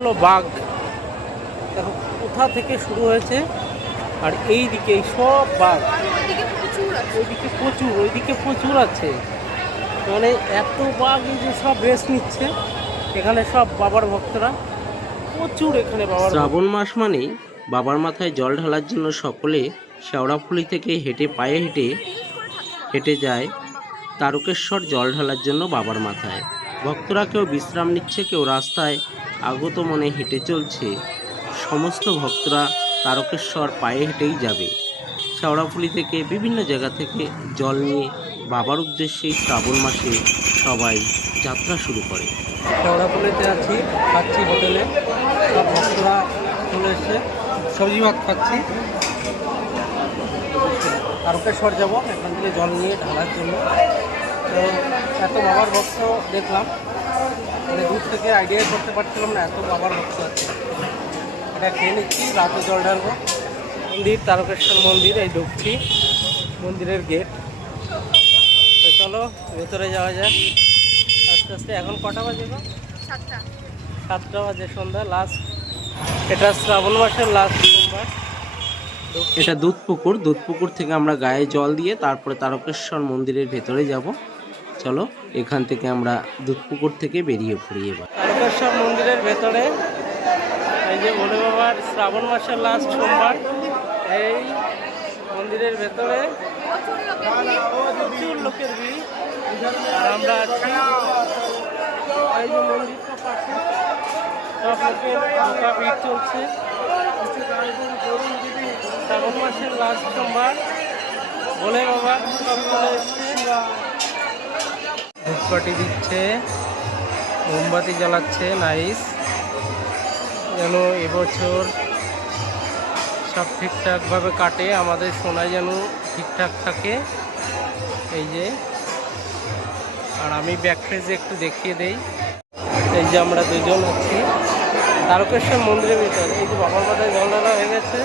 হলো বাঘ। দেখো কোথা থেকে শুরু হয়েছে, আর এই দিকে সব বাঘ, ওইদিকে প্রচুর আছে। মানে এত বাঘ, এই যে সব রেস্ট নিচ্ছে এখানে, সব বাবার ভক্তরা প্রচুর এখানে। বাবার শ্রাবণ মাস মানেই বাবার মাথায় জল ঢালার জন্য সকলে শেওড়াফুলি থেকে পায়ে হেঁটে যায় তারকেশ্বর জল ঢালার জন্য বাবার মাথায়। ভক্তরা কেউ বিশ্রাম নিচ্ছে, কেউ রাস্তায় আগত মনে হেঁটে চলছে। সমস্ত ভক্তরা তারকেশ্বর পায়ে হেঁটেই যাবে। শেওড়াফুলি থেকে বিভিন্ন জায়গা থেকে জল নিয়ে বাবার উদ্দেশ্যেই শ্রাবণ মাসে সবাই যাত্রা শুরু করে। শেওড়াফুলিতে আছি, খাচ্ছি হোটেলে, সব ভক্তরা চলে এসছে, সবজি ভাত খাচ্ছি। তারকেশ্বর যাব এখান থেকে জল নিয়ে ঢালার জন্য। তো এত বাবার ভক্ত দেখলাম, মানে দূর থেকে আইডিয়া করতে পারছিলাম না এত বাবার ভক্ত আছে। এটা খেয়ে নিচ্ছি, রাতে জল ঢালবো। মন্দির, তারকেশ্বর মন্দির, এই ঢুকছি, মন্দিরের গেট। তো চলো ভেতরে যাওয়া যায় আস্তে আস্তে। এখন কটা বাজে গো? 7টা বাজে, সন্ধ্যা লাস্ট। এটা শ্রাবণ মাসের লাস্ট সোমবার। এটা দুধপুকুর থেকে আমরা গায়ে জল দিয়ে তারপরে তারকেশ্বর মন্দিরের ভেতরে যাব। চলো এখান থেকে আমরা দুধপুকুর থেকে বেরিয়ে পড়ি। এবার তারকেশ্বর মন্দিরের ভেতরে, এই যে ভোলে বাবার শ্রাবণ মাসের লাস্ট সোমবার, এই মন্দিরের ভেতরে প্রচুর লোকের ভিড়। আর আমরা আছি এই যে মন্দিরটা পাশে, সব লোকের ঢোকা ভিড় চলছে। শ্রাবণ মাসের লাস্ট সোমবার, ভোলে বাবা সব চলে এসছে। ধূপকাঠি দিচ্ছে, মোমবাতি জ্বালাচ্ছে, নাইস। যেন এবছর সব ঠিকঠাকভাবে কাটে, আমাদের সোনায় যেন ঠিকঠাক থাকে। এই যে, আর আমি ব্যাক পেজে একটু দেখিয়ে দেই। এই যে আমরা দুজন আছি তারকেশ্বর মন্দিরের ভিতরে। এই যে বাবার মাথায় জল ঢালা হয়ে গেছে,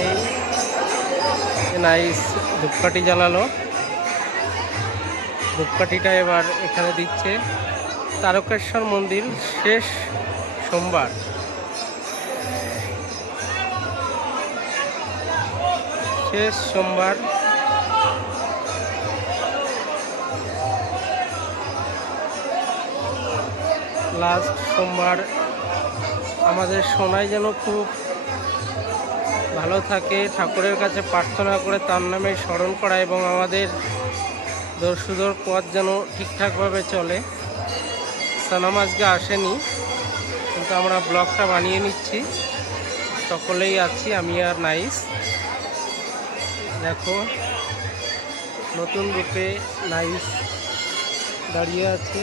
এই নাইস। ধূপকাঠি জ্বালালো, ধূপকাঠিটা এবার এখানে দিচ্ছে। তারকেশ্বর মন্দির শেষ সোমবার, লাস্ট সোমবার। আমাদের সোনায় যেন খুব ভালো থাকে, ঠাকুরের কাছে প্রার্থনা করে তার নামে স্মরণ করা, এবং আমাদের দর্শুদর পথ যেন ঠিকঠাকভাবে চলে। সানাম আজকে আসেনি, কিন্তু আমরা ব্লগটা বানিয়ে নিচ্ছি, সকলেই আছি, আমি আর নাইস। দেখো নতুন রূপে নাইস দাঁড়িয়ে আছে।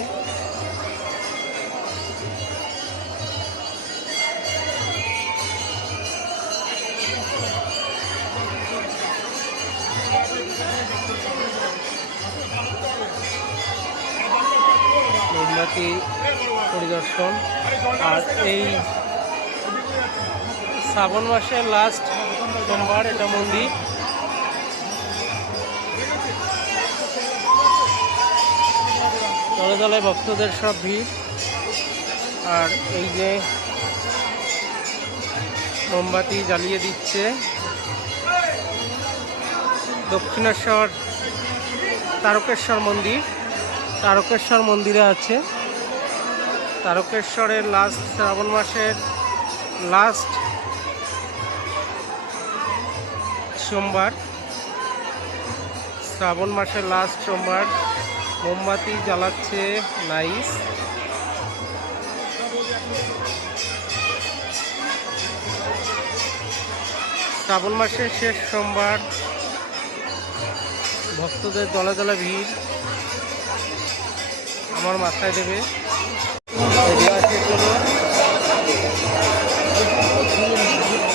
মোমবাতি পরিদর্শন। আর এই শ্রাবণ মাসের লাস্ট সোমবার, এটা মন্দির। দলে দলে ভক্তদের সব ভিড়। আর এই যে মোমবাতি জ্বালিয়ে দিচ্ছে। দক্ষিণেশ্বর তারকেশ্বর মন্দির, তারকেশ্বর মন্দিরে আছে। তারকেশ্বরের লাস্ট শ্রাবণ মাসের লাস্ট সোমবার, শ্রাবণ মাসের লাস্ট সোমবার। মোমবাতি জ্বালাচ্ছে, নাইস। শ্রাবণ মাসের শেষ সোমবার, ভক্তদের দলে দলে ভিড়। আমার মাথায় দেবে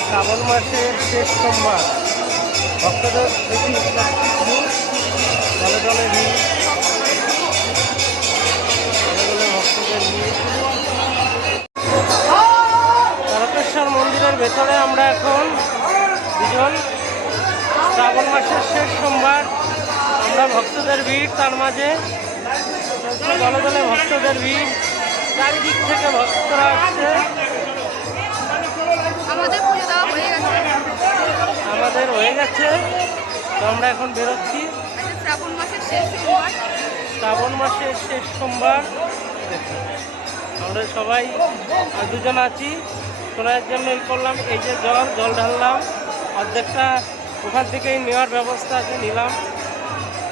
শ্রাবণ মাসের শেষ সোমবার, ভক্তদের বেশি দলে দলে ভিড়, ভক্তদের ভিড়। তারকেশ্বর মন্দিরের ভেতরে আমরা এখন দুজন। শ্রাবণ মাসের শেষ সোমবার, আমরা ভক্তদের ভিড়, তার মাঝে দলে দলে ভক্তদের ভিড়, চারিদিক থেকে ভক্তরা আসছে। গেছে, তো আমরা এখন বেরোচ্ছি। শ্রাবণ মাসের শেষ সোমবার, শ্রাবণ মাসের শেষ সোমবার। আমরা সবাই দুজন আছি, শোনার জন্য এই করলাম। এই যে জল ঢাললাম, অর্ধেকটা ওখান থেকেই নেওয়ার ব্যবস্থা আছে, নিলাম।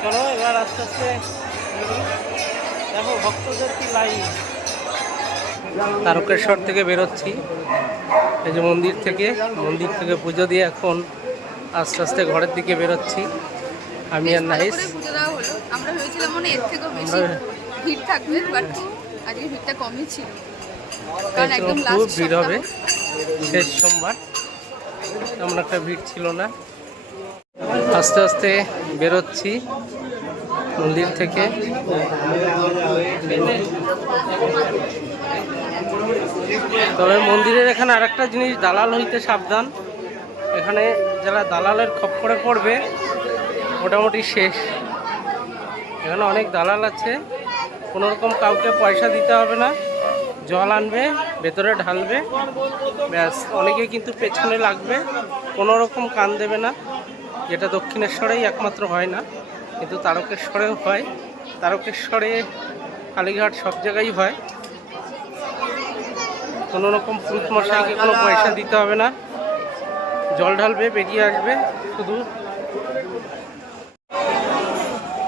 চলো এবার আস্তে আস্তে দেখো ভক্তদের কি লাইন। তারকেশ্বর থেকে বেরোচ্ছি, এই যে মন্দির থেকে পুজো দিয়ে এখন আস্তে আস্তে ঘরের দিকে বেরোচ্ছি আমি আর নাইস। পুজো দেওয়া হলো, আমরা ভেবেছিলাম মনে এর থেকেও বেশি ভিড় থাকবে, বাট আজকে ভিড়টা কমই ছিল, কারণ একদম খুব লাস্ট ভিড় হবে, শেষ সোমবার, তেমন একটা ভিড় ছিল না। আস্তে আস্তে বেরোচ্ছি মন্দির থেকে। তবে মন্দিরের এখানে আরেকটা জিনিস, দালাল হইতে সাবধান। এখানে যারা দালালের খপ্পরে পড়বে মোটামুটি শেষ। এখানে অনেক দালাল আছে, কোনো রকম কাউকে পয়সা দিতে হবে না, জল আনবে ভেতরে ঢালবে, ব্যাস। অনেকে কিন্তু পেছনে লাগবে, কোনো রকম কান দেবে না, যেটা দক্ষিণেশ্বরেই একমাত্র হয় না, কিন্তু তারকেশ্বরেও হয়। তারকেশ্বরে, কালীঘাট, সব জায়গায় হয়। কোনো রকম পুরুষ মশাইকে কোনো পয়সা দিতে হবে না, জল ঢালবে বেরিয়ে আসবে শুধু।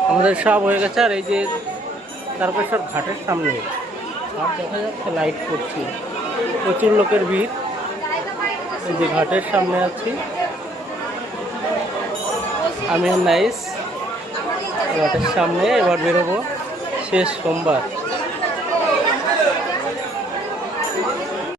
আমাদের সব হয়ে গেছে। আর এই যে তারকেশ্বর ঘাটের সামনে আর দেখা যাচ্ছে লাইট করছি, প্রচুর লোকের ভিড়। এই যে ঘাটের সামনে আছি আমি আর নাইস, ঘাটের সামনে। এবার বেরোবো, শেষ সোমবার।